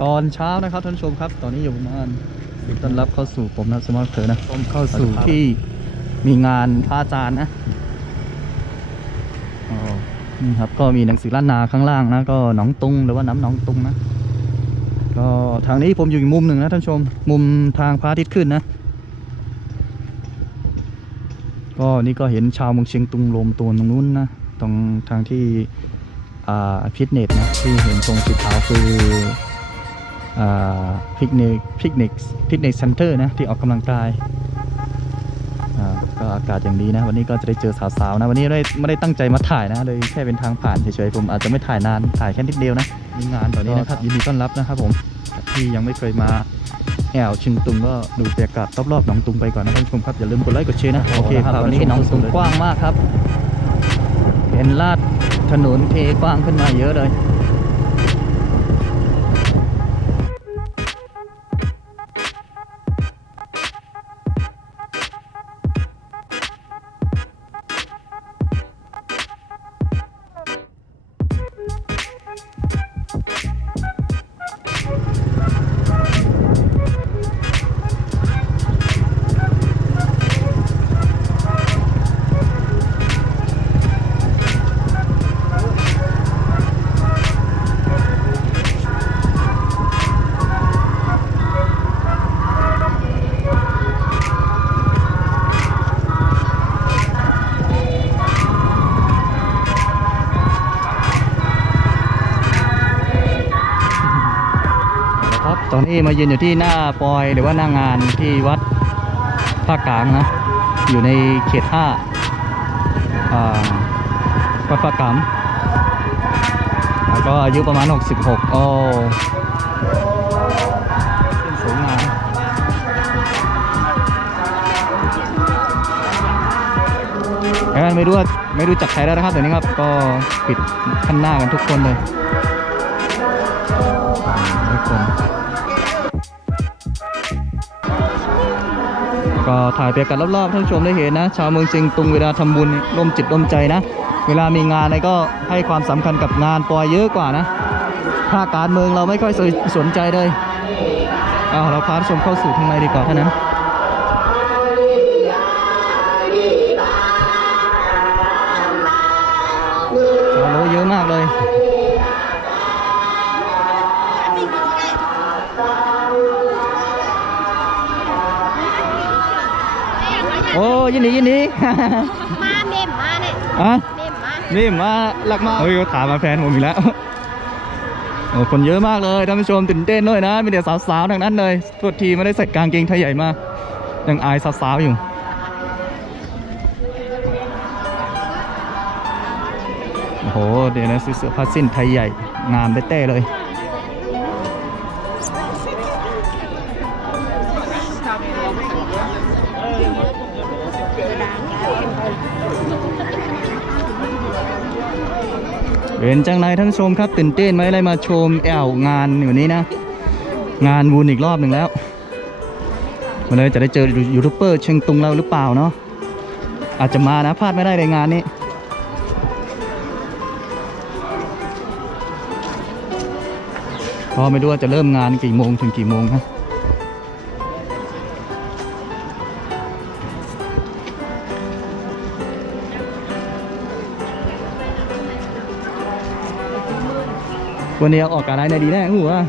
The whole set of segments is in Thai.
สวัสดีตอนเช้านะครับท่านผู้ชมครับ ตอนนี้อยู่ประมาณยินดีต้อนรับเข้าสู่ผมนะสมาร์ทเถอนะผมเข้าสู่ที่มีงานพระอาจารย์นะอ๋อนี่ครับก็มีหนังสือล้านนาข้างล่างนะก็หนองตุงหรือว่าน้ำหนองตุงนะก็ทางนี้ผมอยู่อีกมุมหนึ่งนะท่านผู้ชม มุมทางพระอาทิตย์ขึ้นนะ ก็นี่ก็เห็นชาวเมืองเชียงตุงรวมตัวตรงนู้นนะตรงทางที่อ่าฟิตเนสนะที่เห็นตรงสีขาวคืออ่า พิกเนกพิกเนกพิกเนกเซ็นเตอร์นะที่ออกกำลังกายอ่าก็อากาศอย่างดีนะ วันนี้ก็จะได้เจอสาวๆนะ วันนี้ไม่ได้ไม่ได้ตั้งใจมาถ่ายนะ เลยแค่เป็นทางผ่านเฉยๆผมอาจจะไม่ถ่ายนานถ่ายแค่นิดเดียวนะมีงานตอนนี้นะครับยินดีต้อนรับนะครับผมที่ยังไม่เคยมาแอวเชิงตุงก็ดูบรรยากาศรอบๆหนองตุงไปก่อนนะท่านผู้ชมครับอย่าลืมกดไลค์กดแชร์นะโอเคครับวันนี้หนองตุงกว้างมากครับ เห็นลาดถนนเทกว้างขึ้นมาเยอะเลย มายืนอยู่ที่หน้าปอยหรือว่าหน้างานที่วัดภาคกลางนะ อยู่ในเขตห้าอ่าวัดภาคกลางแล้วก็อายุประมาณ 66 โอ้สวยงามไม่รู้ว่าไม่รู้จักใครแล้วนะครับตอนนี้ครับ ก็ปิดขั้นหน้ากันทุกคนเลย ถ่ายไปกันรอบๆท่านผู้ชมได้เห็นนะ ชาวเมืองเชียงตุงเวลาทำบุญร่วมจิตร่วมใจนะ เวลามีงานอะไรก็ให้ความสำคัญกับงานปอยเยอะกว่านะภาคการเมืองเราไม่ค่อยสนใจเลยเอาเราพาท่านชมเข้าสู่ข้างในดีกว่าเท่านั้นะ ยินดียินดีมาเมมมาเนี่ยอะเมมมานี่มาหลักมาเฮ้ยเขาถามมาแฟนผมอีกแล้วโอ้คนเยอะมากเลยท่านผู้ชมตื่นเต้นด้วยนะมีแต่สาวๆทั้งนั้นเลยทุกทีไม่ได้ใส่กางเกงไทยใหญ่มายังอายสาวๆอยู่โอ้โหเดี๋ยวนะซื้อเสื้อผ้าสิ้นไทยใหญ่งามเต้ๆเลย เป็นจังไรท่านชมครับตื่นเต้นไหมอะได้มาชมแอวงานอยู่นี้นะ งานวุนอีกรอบหนึ่งแล้ววันนี้จะได้เจอยูทูบเบอร์เชียงตุงเราหรือเปล่าเนาะอาจจะมานะพลาดไม่ได้ในงานนี้พอไม่รู้ว่าจะเริ่มงานกี่โมงถึงกี่โมงนะ วันนี้เอาออกการได้ในดีแน่หูว่า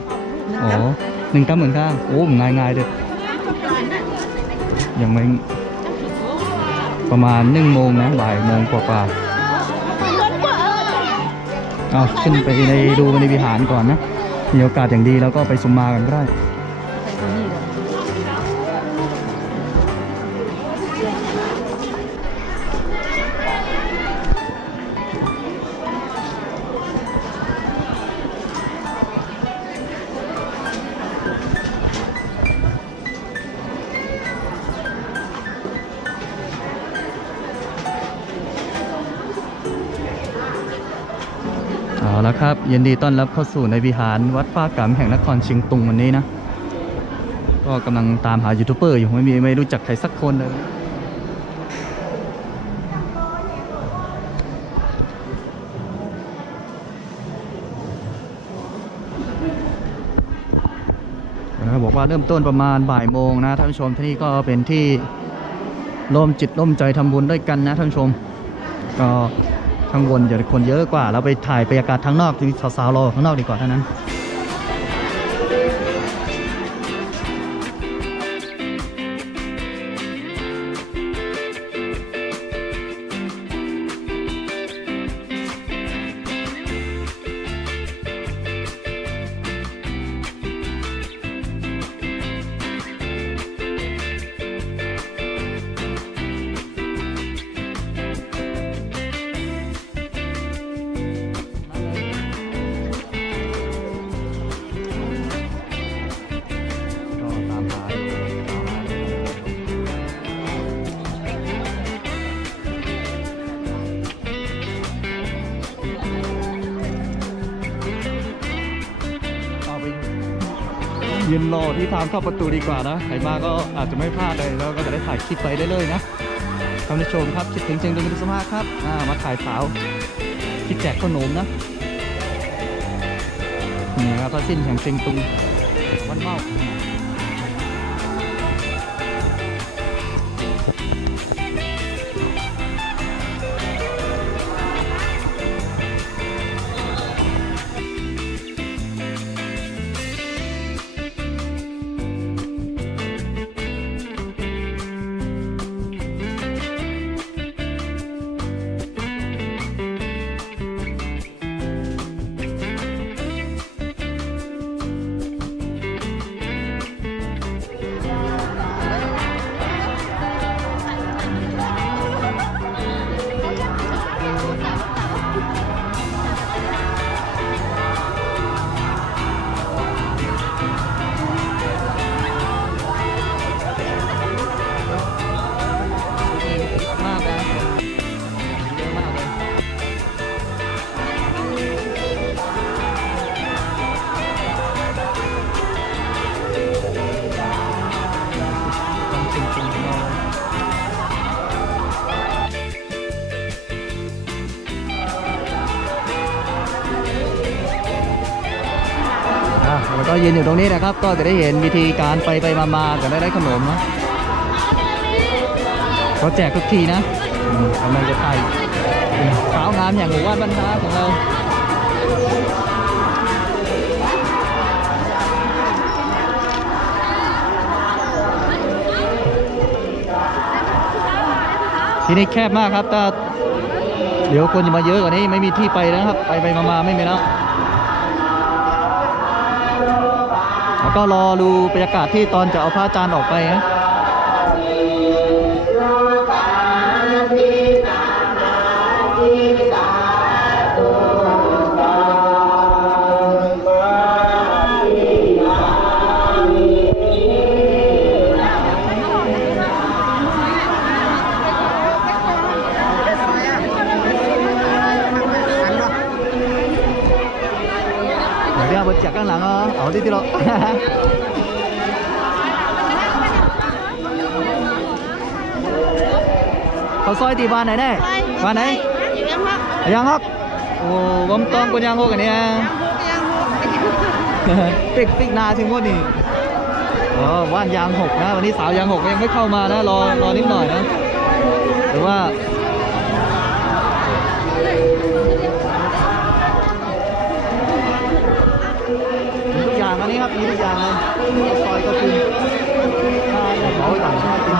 อ๋อหนึ่งกำเหมือนข้างโอ้ง่ายง่ายๆเด้อยังไม่ประมาณหนึ่งโมงนะบ่ายโมงกว่าๆเอาขึ้นไปในดูในวิหารก่อนนะมีโอกาสอย่างดีแล้วก็ไปสุมมากันก็ได้ ยินดีต้อนรับเข้าสู่ในวิหารวัดฟ้ากำแห่งนครเชียงตุงวันนี้นะ ก็กำลังตามหายูทูบเบอร์อยู่ไม่มีไม่รู้จักใครสักคนเลยบอกว่าเริ่มต้นประมาณบ่ายโมงนะท่านผู้ชมที่นี่ก็เป็นที่ร่มจิตร่มใจทำบุญด้วยกันนะท่านผู้ชม ก็ ข้างบนจะคนเยอะกว่า เราไปถ่ายบรรยากาศข้างนอกที่สาวๆรอข้างนอกดีกว่าเท่านั้น ยืนรอที่ทางเข้าประตูดีกว่านะใครมาก็อาจจะไม่พลาดเลยแล้วก็จะได้ถ่ายคลิปไปได้เลยนะท่านผู้ชมครับคิดถึงเชียงตุงกุสมาครับมาถ่ายสาวคิดแจกขนมนะนี่ครับพระสิ้นแห่งเชียงตุงวันเมา นอยู่ตรงนี้นะครับ ก็จะได้เห็นวิธีการไปไปมามาจะได้ได้ขนมนะเขาแจกทุกทีนะอืมกำลังจะถ่ายสาวงามอย่างหมู่บ้านบรรทัดของเราที่นี่แคบมากครับถ้าเดี๋ยวคนจะมาเยอะกว่านี้ไม่มีที่ไปนะครับ ไปไปมามาไม่มีแล้ว ก็รอดูบรรยากาศที่ตอนจะเอาพระอาจารย์ออกไปนะ อมตองคนยังโฮกันเนี่ยยังฮะปิกปิกนาถึงพวกนี้อ๋อว่านยางหกนะ วันนี้สาวยางหกก็ยังไม่เข้ามานะ รอรอนิดหน่อยนะหรือว่า อันนี้ครับมีทุกอย่างเลยซอยก็คือใช่เขาต่างชาติจริง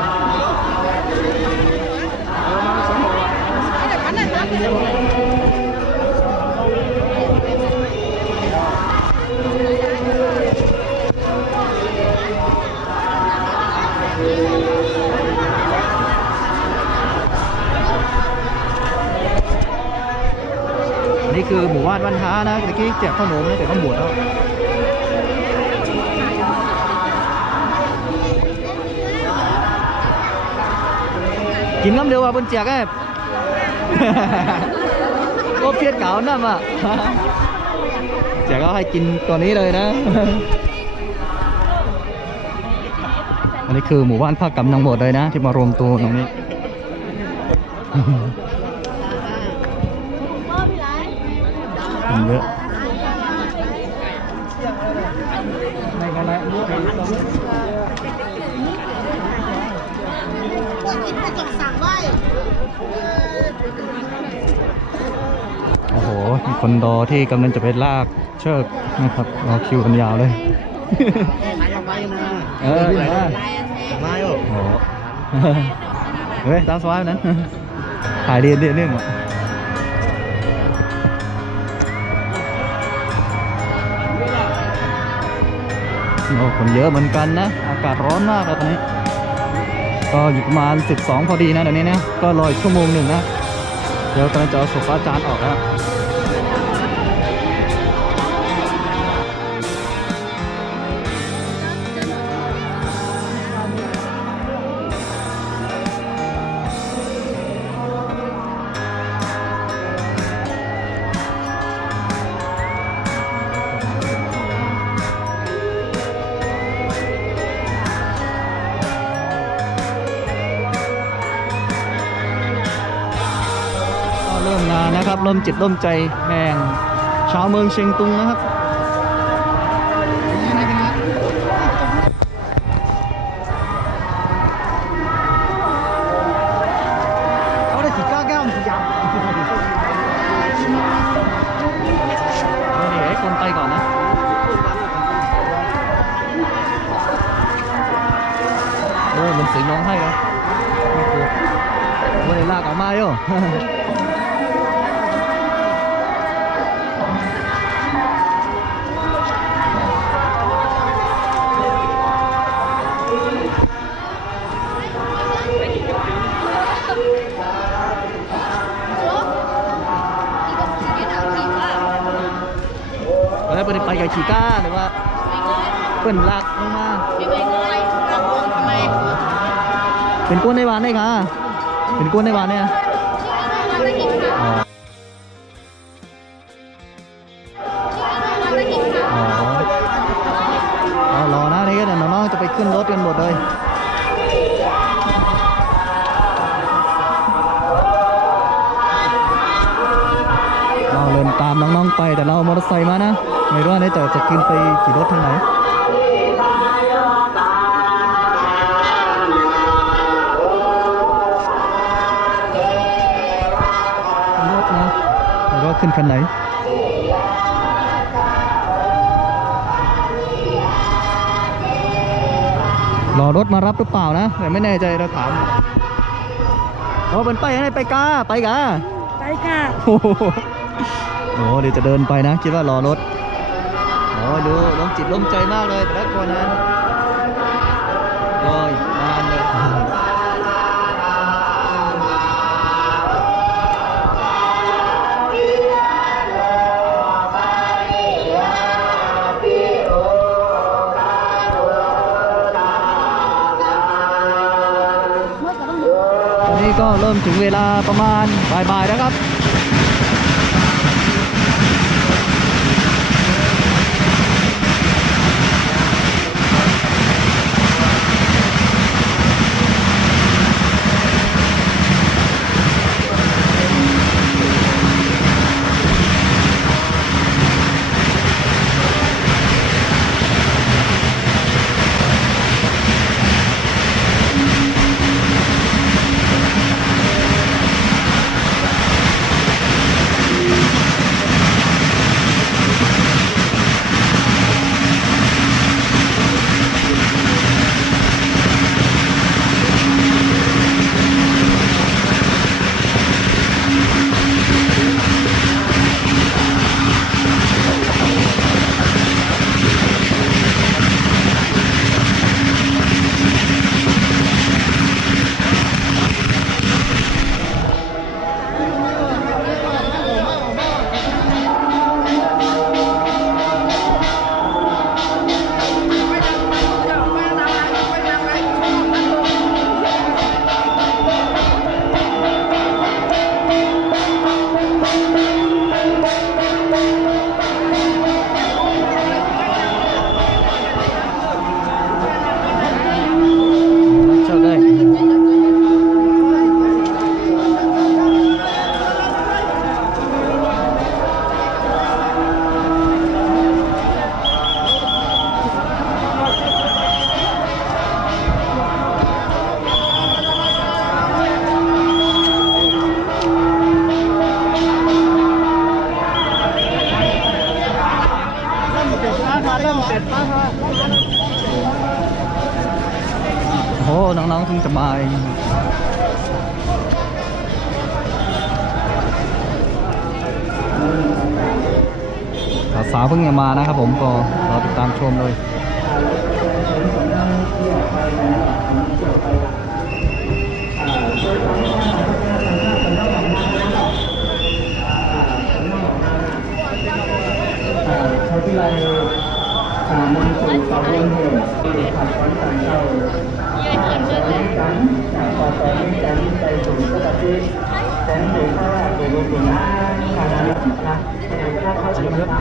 อันนี้คือหมู่บ้านวันท้านะเมื่อกี้แจกขนมนะแต่ก็หมดแล้ว กินน้ำเดียวว่าบนเจียกไอ้ก็เพียดเก่าน้ำอะเจียก็ให้กินตัวนี้เลยนะ อันนี้คือหมู่บ้านภาคกำนังหมดเลยนะ ที่มารวมตัวตรงนี้เยอะ ในกันแล้ว กินไปจบสั่งไว้ โอ้โหมี คนรอที่กำลังจะไปลากเชือกนะครับรอคิวกันยาวเลยไหนเอาไปนะเออไหนอะมาอยู่โอ้โหเฮ้ยตามสบายนั้นถ่ายเรียนเรียนเรื่องอะโอ้คนเยอะเหมือนกันนะ อากาศร้อนมากเลยตอนนี้ ก็อยู่ประมาณ 12 พอดีนะเดี๋ยวนี้นะ ก็รออีกชั่วโมงหนึ่งนะ เดี๋ยวกำลังจะเอาโซฟาจานออกแล้ว มงานนะครับเริ่มจิตเริ่มใจแม่งชาวเมืองเชียงตุงนะครับ กับชีก้าหรือว่าเปิ้นลากลงมาเป็นก้นในวานได้ค่ะเป็นก้นในวานเนี่ยอ๋ออ๋ออ๋อรอนะนี่ก็เดี๋ยวน้องๆจะไปขึ้นรถกันหมดเลยเราเดินตามน้องๆไปแต่เราเอามอเตอร์ไซค์มานะ ไม่รู้ว่าเนี่ยจะจะขึ้นไปขี่รถทางไหนรถนะไม่รู้ว่าขึ้นคันไหนรอรถมารับหรือเปล่านะแต่ไม่แน่ใจเราถามโอ้เป็นไปไหนไปกาไปกาไปค่ะโอ้โหโอ้โหเดี๋ยวจะเดินไปนะ คิดว่ารอรถโอ้ยดูลมจิตลมใจมากเลยแต่ละคนนะโอ้ยนานเลยตอนนี้ก็เริ่มถึงเวลาประมาณบ่ายๆแล้วครับ สาวเพิ่งจะมานะครับผมก็รอติดตามชมเลยโอ้โหงานน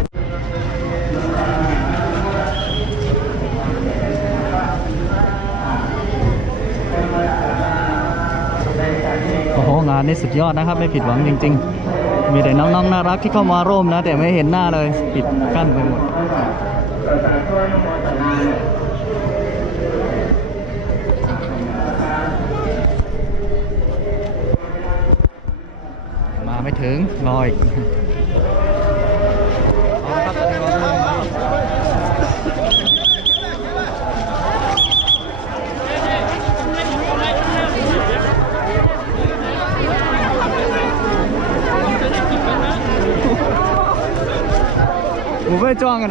ี้ สุดยอดนะครับ ไม่ผิดหวังจริง ๆ มีแต่น้องๆน่ารักที่เข้ามาร่วมนะ แต่ไม่เห็นหน้าเลยปิดกั้นไปหมดมาไม่ถึงรออีก ผมไม่จ้องกัน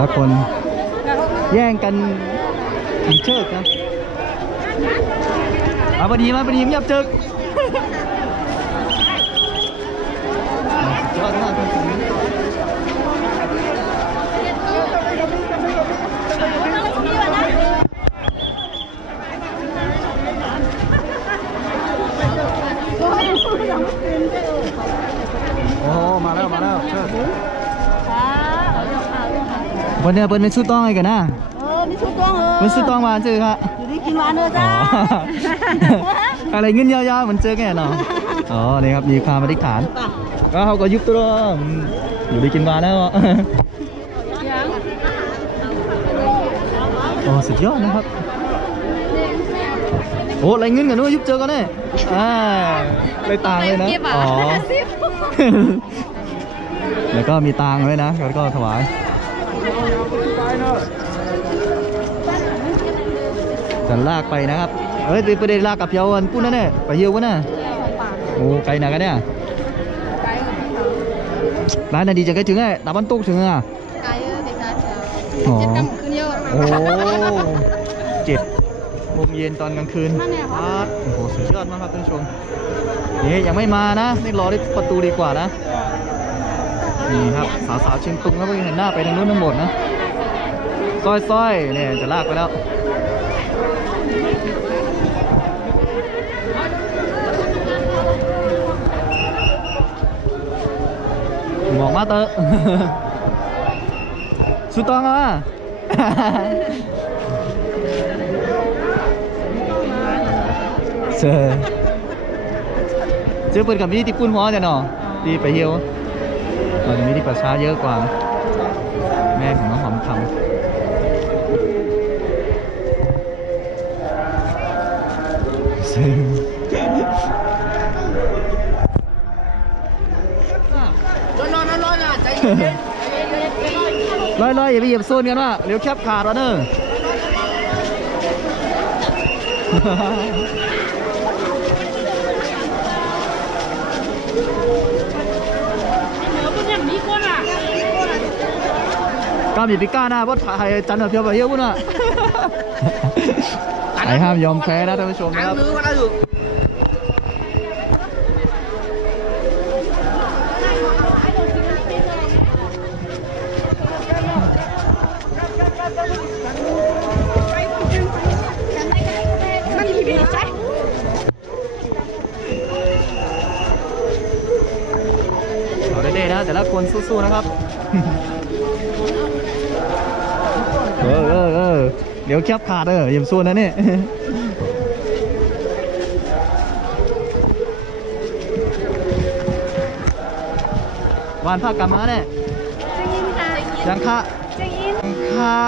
ละคนแย่งกันถืงเชิดนะมาพอดีมาพอดีเงียบจึกยอดมาก วันนี้เป็นชุดต้องไงกันนะเออมีชุดต้องเออเป็นชุดต้องมาจือครับ อยู่ที่กินหวานเนอะจ้า อะไรเงินยาวๆเหมือนเจอแกเนาะอ๋อนี่ครับมีความมาตรฐานก็เขาก็ยุบตัวอืมอยู่ดีกินมาแล้วอะโอ้สุดยอดนะครับ โอ้อะไรเงินกันด้วยยุบเจอกันเนี่ยอ่าเลยต่างเลยนะอ๋อ แล้วก็มีตังค์ด้วยนะแล้วก็ถวาย จะลากไปนะครับเอ้ยไปได้ลากกับเพียวอันพูดนั่นแน่ไปเฮียวกันน่ะโอ้ไกลหนักกันเนี่ยร้านนาดีจะใกล้ถึงไงตาบันตุกถึงอะไกลเออเด็กนะจ้าอ๋อเจ็ดตั้งขึ้นเยอะโอ้เจ็ดโมงเย็นตอนกลางคืนมาเนี่ยอาร์ตโอ้โหสุดยอดมากครับท่านผู้ชมนี่ยังไม่มานะนี่รอที่ประตูดีกว่านะนี่ครับสาวๆเชียงตุงครับเพิ่งเห็นหน้าไปทางนู้นทั้งหมดนะ ซอยซอยเนี่ยจะลากไปแล้วบอกมาเตอะสุดตองอะเจอเจอเปิดกับมีที่ปุ้นหมอจ้ะเนาะที่ไปเที่ยวตอนนี้ที่ประชาเยอะกว่าำซึ่งร้อยลอยๆอย่าไปเหยียบโซนกันว่าเดี๋ยวแคบขาดแล้วเนอะก้ามีปิก้าหน้าเพราะถ่ายจันทร์เพียวไปเยอะพุ่นอะ ไอ้ห้ามยอมแพ้นะท่านผู้ชมอันะนครับมือมาแล้วอยู่มันมีบีใช่เอาได้ๆนะแต่ละคนสู้ๆนะครับ ดี๋ยวแคบขาดเออเหยียบโซนนะเนี่ยวานภาคกรรมะเนี่ยจะยินค่ะยังคะจะยินยังคะ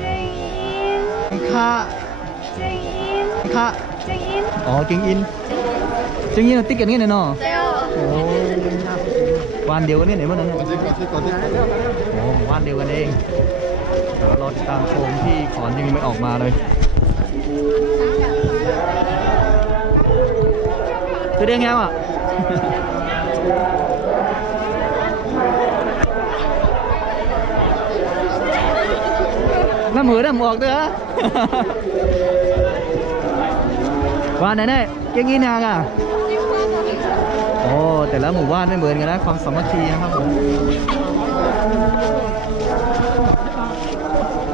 จะยินยังคะจะยินยังคะจะยินอ๋อกิงอินจจึงนี้เราติ๊กกันนี่เนาะเซลโอ้วันเดียวกันนี่ไหนบ้างนั้นน่ะก่อนที่ก่อนที่ก่อนที่โอ้วันเดียวกันเองเดี๋ยว รอติดตามชมที่ขอนยังไม่ออกมาเลยจะเด้งยังอะน้ำมือน้ำออกเด้อว่าไหนเนี่ยเก่งยินยังอะโอ้แต่ละหมู่บ้านไม่เหมือนกันนะความสามัคคีนะครับผม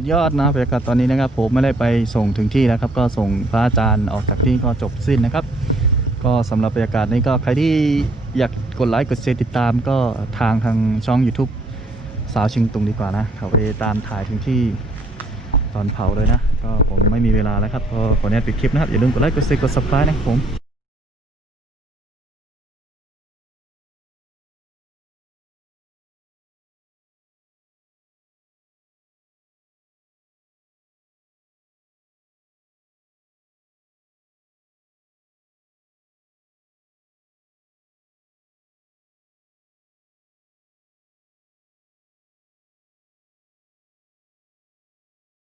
ดยอดนะบรรยากาศตอนนี้นะครับผมไม่ได้ไปส่งถึงที่นะครับก็ส่งพระอาจารย์ออกจากที่ก็จบสิ้นนะครับ ก็สำหรับบรรยากาศนี้ก็ใครที่อยากกดไลค์กดแชร์ติดตามก็ทางทางช่อง YouTube สาวชิงตุงดีกว่านะเขาไปตามถ่ายถึงที่ตอนเผาเลยนะ ก็ผมไม่มีเวลาแล้วครับก็ขออนุญาตปิดคลิปนะครับ อย่าลืมกดไลค์กดแชร์กด subscribe นะครับผม